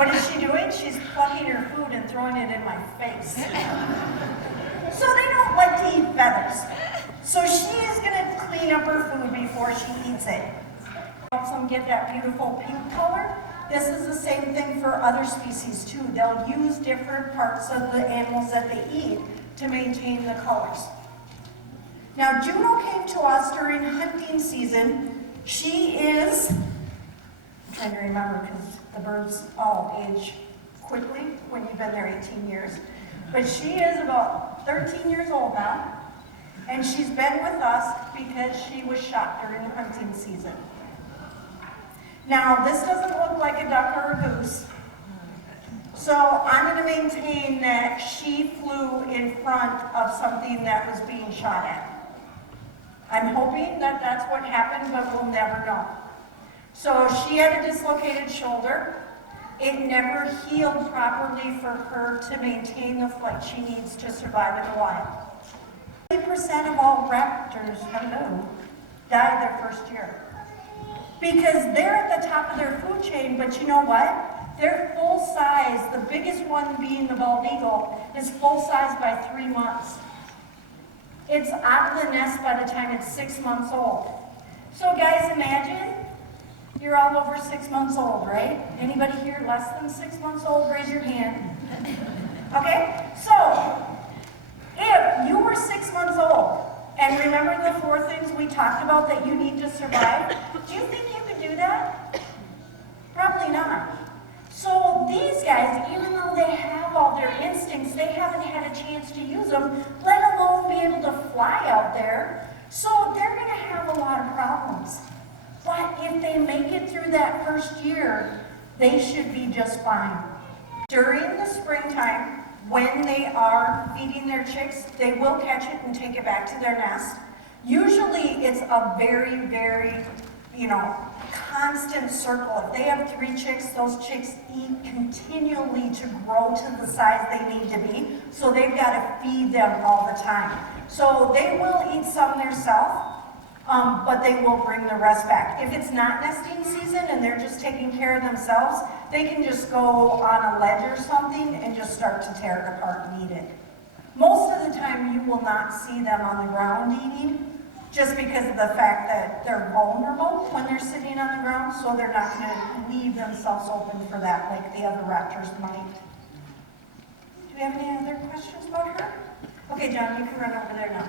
What is she doing? She's plucking her food and throwing it in my face. So they don't like to eat feathers. So she is going to clean up her food before she eats it. Helps them get that beautiful pink color. This is the same thing for other species too. They'll use different parts of the animals that they eat to maintain the colors. Now Juno came to us during hunting season. She is, I'm trying to remember because the birds all age quickly when you've been there 18 years. But she is about 13 years old now. And she's been with us because she was shot during the hunting season. Now, this doesn't look like a duck or a goose. So I'm going to maintain that she flew in front of something that was being shot at. I'm hoping that that's what happened, but we'll never know. So she had a dislocated shoulder. It never healed properly for her to maintain the flight she needs to survive in the wild. 30% of all raptors, die their first year. Because they're at the top of their food chain, but you know what? They're full size. The biggest one being the bald eagle is full size by 3 months. It's out of the nest by the time it's 6 months old. So guys, imagine you're all over 6 months old, right? Anybody here less than 6 months old, raise your hand. Okay, so if you were 6 months old, and remember the 4 things we talked about that you need to survive, do you think you could do that? Probably not. So these guys, even though they have all their instincts, they haven't had a chance to use them, let alone be able to fly out there. So they're going to have a lot of problems. But if they make it through that first year, they should be just fine. During the springtime, when they are feeding their chicks, they will catch it and take it back to their nest. Usually it's a very, very, constant circle. If they have 3 chicks, those chicks eat continually to grow to the size they need to be. So they've got to feed them all the time. So they will eat some themselves, but they will bring the rest back. If it's not nesting season and they're just taking care of themselves, they can just go on a ledge or something and just start to tear it apart and eat it. Most of the time you will not see them on the ground eating, just because of the fact that they're vulnerable when they're sitting on the ground, so they're not going to leave themselves open for that like the other raptors might. Do we have any other questions about her? Okay, John, you can run over there now.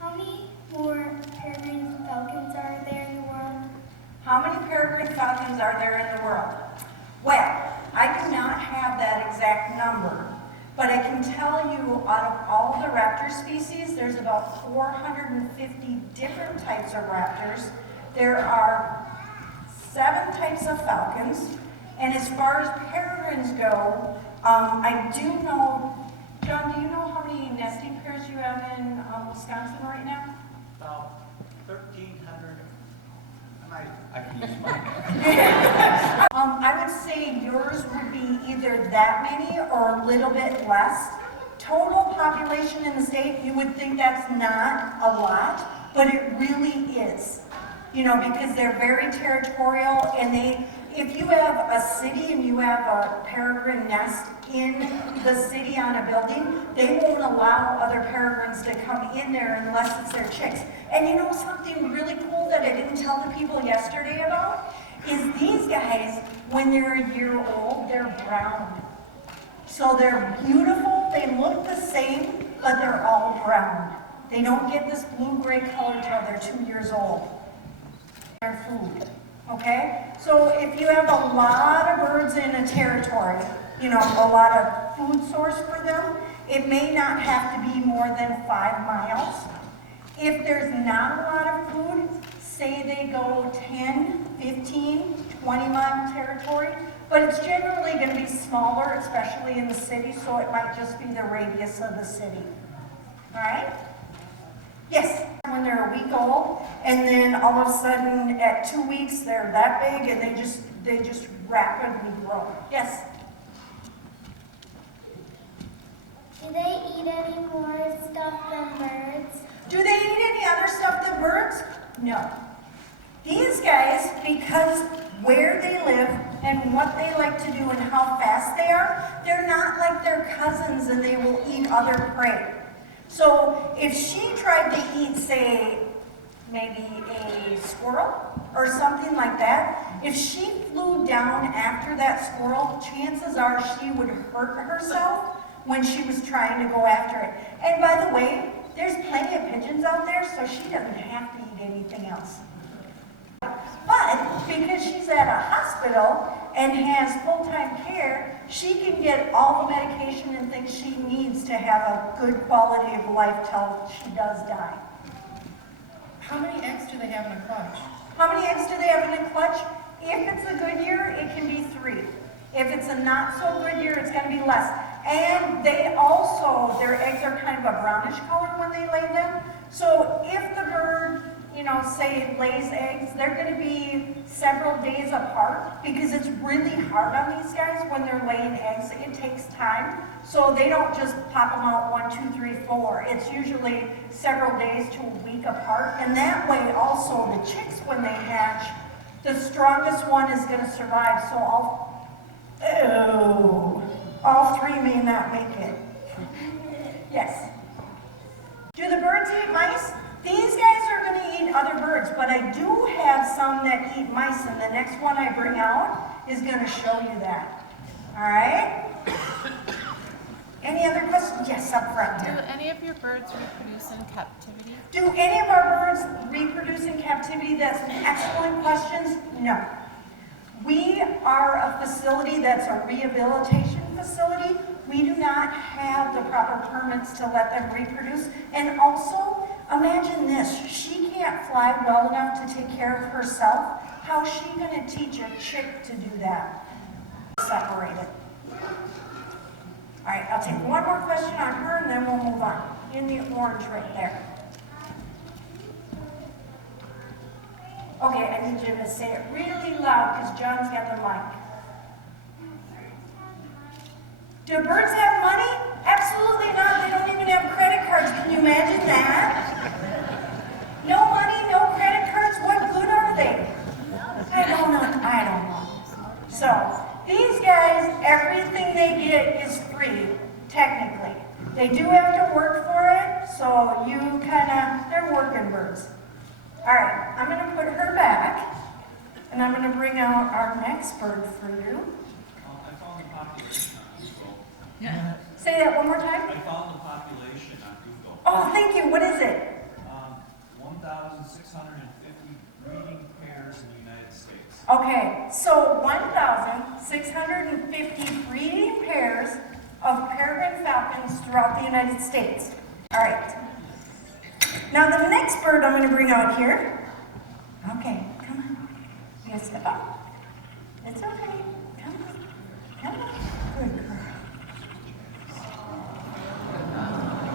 How many more peregrine falcons are there in the world? How many peregrine falcons are there in the world? Well, I do not have that exact number, but I can tell you out of all the raptor species, there's about 450 different types of raptors. There are 7 types of falcons, and as far as peregrines go, I do know, John, do you know how many nesting pairs you have in Wisconsin right now? About 1,300. I can use mine. I would say yours would be either that many or a little bit less. Total population in the state, you would think that's not a lot, but it really is. Because they're very territorial, and if you have a city and you have a peregrine nest in the city on a building, they won't allow other peregrines to come in there unless it's their chicks. And something really cool that I didn't tell the people yesterday about is these guys, when they're a year old, they're brown. So they're beautiful, they look the same, but they're all brown. They don't get this blue-gray color till they're 2 years old. Their food, okay? So if you have a lot of birds in a territory, a lot of food source for them, it may not have to be more than 5 miles. If there's not a lot of food, say they go 10, 15, 20-mile territory, but it's generally going to be smaller, especially in the city, so it might just be the radius of the city. All right? Yes, when they're a week old, and then all of a sudden at 2 weeks they're that big, and they just rapidly grow. Yes? Do they eat any more stuff than birds? Do they eat any other stuff than birds? No. These guys, because where they live and what they like to do and how fast they are, they're not like their cousins and they will eat other prey. So if she tried to eat, say, maybe a squirrel or something like that, if she flew down after that squirrel, chances are she would hurt herself when she was trying to go after it. And by the way, there's plenty of pigeons out there, so she doesn't have to eat anything else. But because she's at a hospital and has full-time care, she can get all the medication and things she needs to have a good quality of life till she does die. How many eggs do they have in a clutch? How many eggs do they have in a clutch? If it's a good year, it can be 3. If it's a not so good year, it's going to be less. And they also, their eggs are kind of a brownish color when they lay them. So if the bird, say it lays eggs, they're going to be several days apart because it's really hard on these guys when they're laying eggs. It takes time. So they don't just pop them out 1, 2, 3, 4. It's usually several days to a week apart. And that way also the chicks, when they hatch, the strongest one is going to survive. So all 3 may not make it. Yes. Do the birds eat mice? These guys are going to eat other birds, but I do have some that eat mice, and the next one I bring out is going to show you that. All right? Any other questions? Yes, up front Do here. any of your birds reproduce in captivity? Do any of our birds reproduce in captivity? That's an excellent question. No. We are a facility that's a rehabilitation facility. We do not have the proper permits to let them reproduce. And also, imagine this, she can't fly well enough to take care of herself. How's she going to teach a chick to do that? Separate it. All right, I'll take one more question on her and then we'll move on. In the orange right there. Okay, I need you to say it really loud because John's got the mic. Do birds have money? Absolutely not. They don't even have credit cards. Can you imagine that? No money, no credit cards. What good are they? I don't know. So, these guys, everything they get is free, technically. They do have to work for it, so they're working birds. All right, I'm going to put her back, and I'm going to bring out our next bird for you. I found the population on Google. Say that one more time. I found the population on Google. Oh, thank you. What is it? 1,650 breeding pairs in the United States. Okay, so 1,650 breeding pairs of peregrine falcons throughout the United States. All right. Now the next bird I'm going to bring out here. Okay, come on. You gotta step up. It's okay. Come on. Good girl.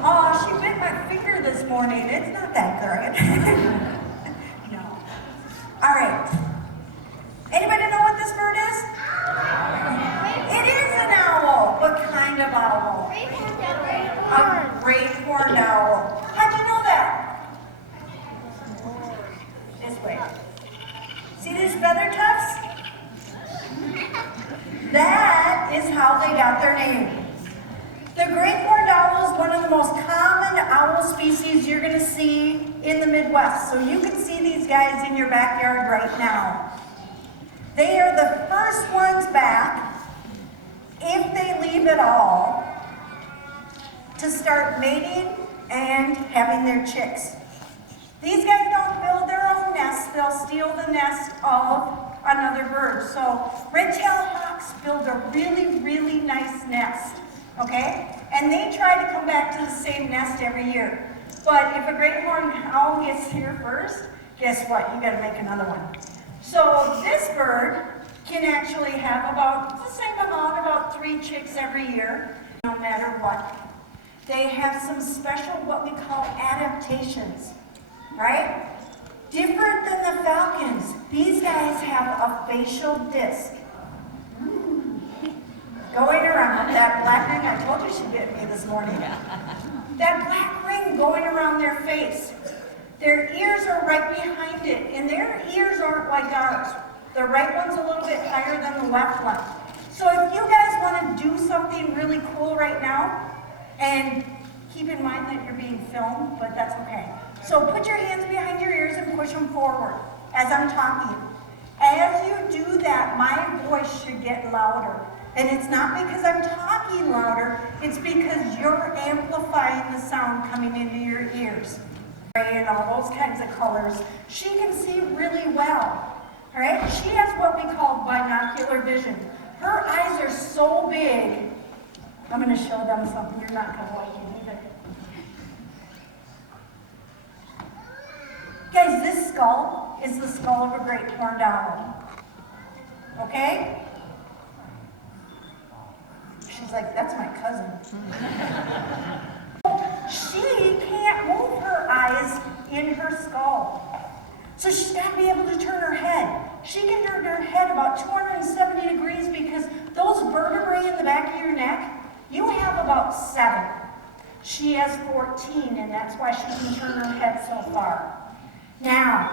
Oh, she bit my finger this morning. It's not that good. No. All right. Anybody know what this bird is? It is an owl. What kind of owl? A great horned owl. How'd you know that? This way. See these feather tufts? That is how they got their name. The great horned owl is one of the most common owl species you're going to see in the Midwest. So you can see these guys in your backyard right now. They are the first ones back, if they leave at all, to start mating and having their chicks. These guys don't build their own nests, they'll steal the nest of another bird. So red-tailed hawks build a really, really nice nest, okay? And they try to come back to the same nest every year. But if a great horned owl gets here first, guess what? You gotta make another one. So this bird can actually have about the same amount, about 3 chicks every year, no matter what. They have some special, what we call adaptations, right? Different than the falcons, these guys have a facial disc. Going around, that black ring, I told you she bit me this morning. That black ring going around their face. Their ears are right behind it, and their ears aren't like ours. The right one's a little bit higher than the left one. So if you guys want to do something really cool right now, and keep in mind that you're being filmed, but that's okay. So put your hands behind your ears and push them forward as I'm talking. As you do that, my voice should get louder. And it's not because I'm talking louder, it's because you're amplifying the sound coming into your ears. And all those kinds of colors. She can see really well. All right? She has what we call binocular vision. Her eyes are so big. I'm going to show them something you're not going to like it either. Guys, this skull is the skull of a great horned owl. Okay? She's like, that's my cousin. She can't move her eyes in her skull. So she's got to be able to turn her head. She can turn her head about 270 degrees because those vertebrae in the back of your neck, you have about 7. She has 14, and that's why she can turn her head so far. Now,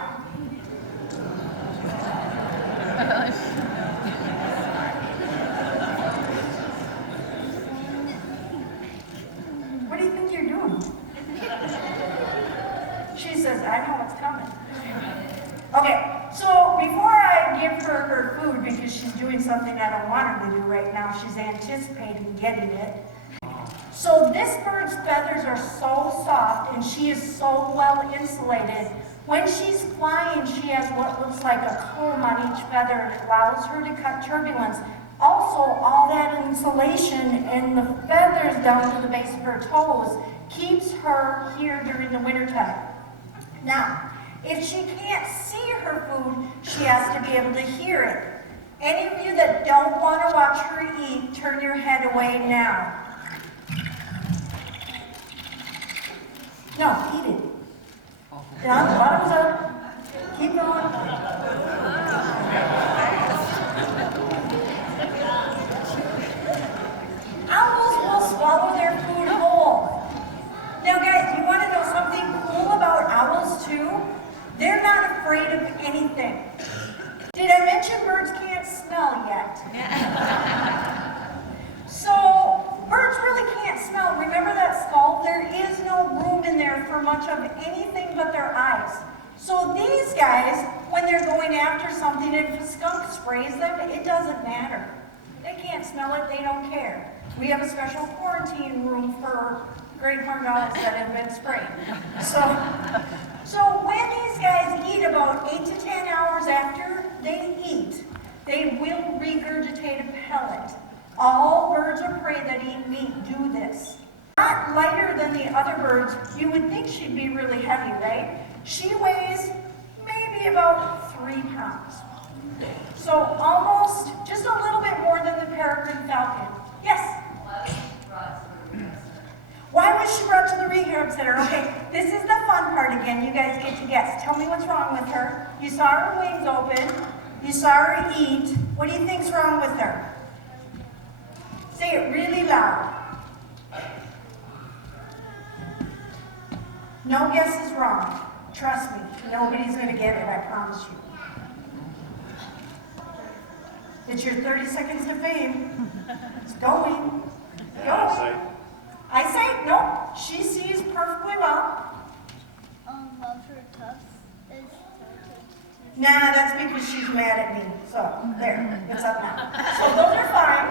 what do you think you're doing? She says, I know what's coming. Okay, so before I give her her food, because she's doing something I don't want her to do right now, she's anticipating getting it. So this bird's feathers are so soft and she is so well insulated. When she's flying, she has what looks like a comb on each feather and it allows her to cut turbulence. Also, all that insulation and the feathers down to the base of her toes keeps her here during the wintertime. Now, if she can't see her food, she has to be able to hear it. Any of you that don't want to watch her eat, turn your head away now. No, eat it. Down, the bottom's up. Keep going. Owls will swallow their food whole. Now guys, you want to know something cool about owls too? They're not afraid of anything. Did I mention birds can't smell yet? So, birds really can't smell. Remember that skull? There is no room in there for much of anything but their eyes. So these guys, when they're going after something, if a skunk sprays them, it doesn't matter. They can't smell it, they don't care. We have a special quarantine room for great horned owls that have been sprayed. So when these guys eat about 8 to 10 hours after they eat, they will regurgitate a pellet. All birds of prey that eat meat do this. Not lighter than the other birds, you would think she'd be really heavy, right? She weighs maybe about 3 pounds. So almost, just a little bit more than the peregrine falcon. Yes? Why was she brought to the rehab center? Okay, this is the fun part again. You guys get to guess. Tell me what's wrong with her. You saw her wings open. You saw her eat. What do you think's wrong with her? Say it really loud. No guess is wrong. Trust me, nobody's going to get it, I promise you. It's your 30 seconds to fame. It's going. Go. Eyesight? No. She sees perfectly well. Love her tufts is Nah, that's because she's mad at me. So, there. It's up now. So those are fine.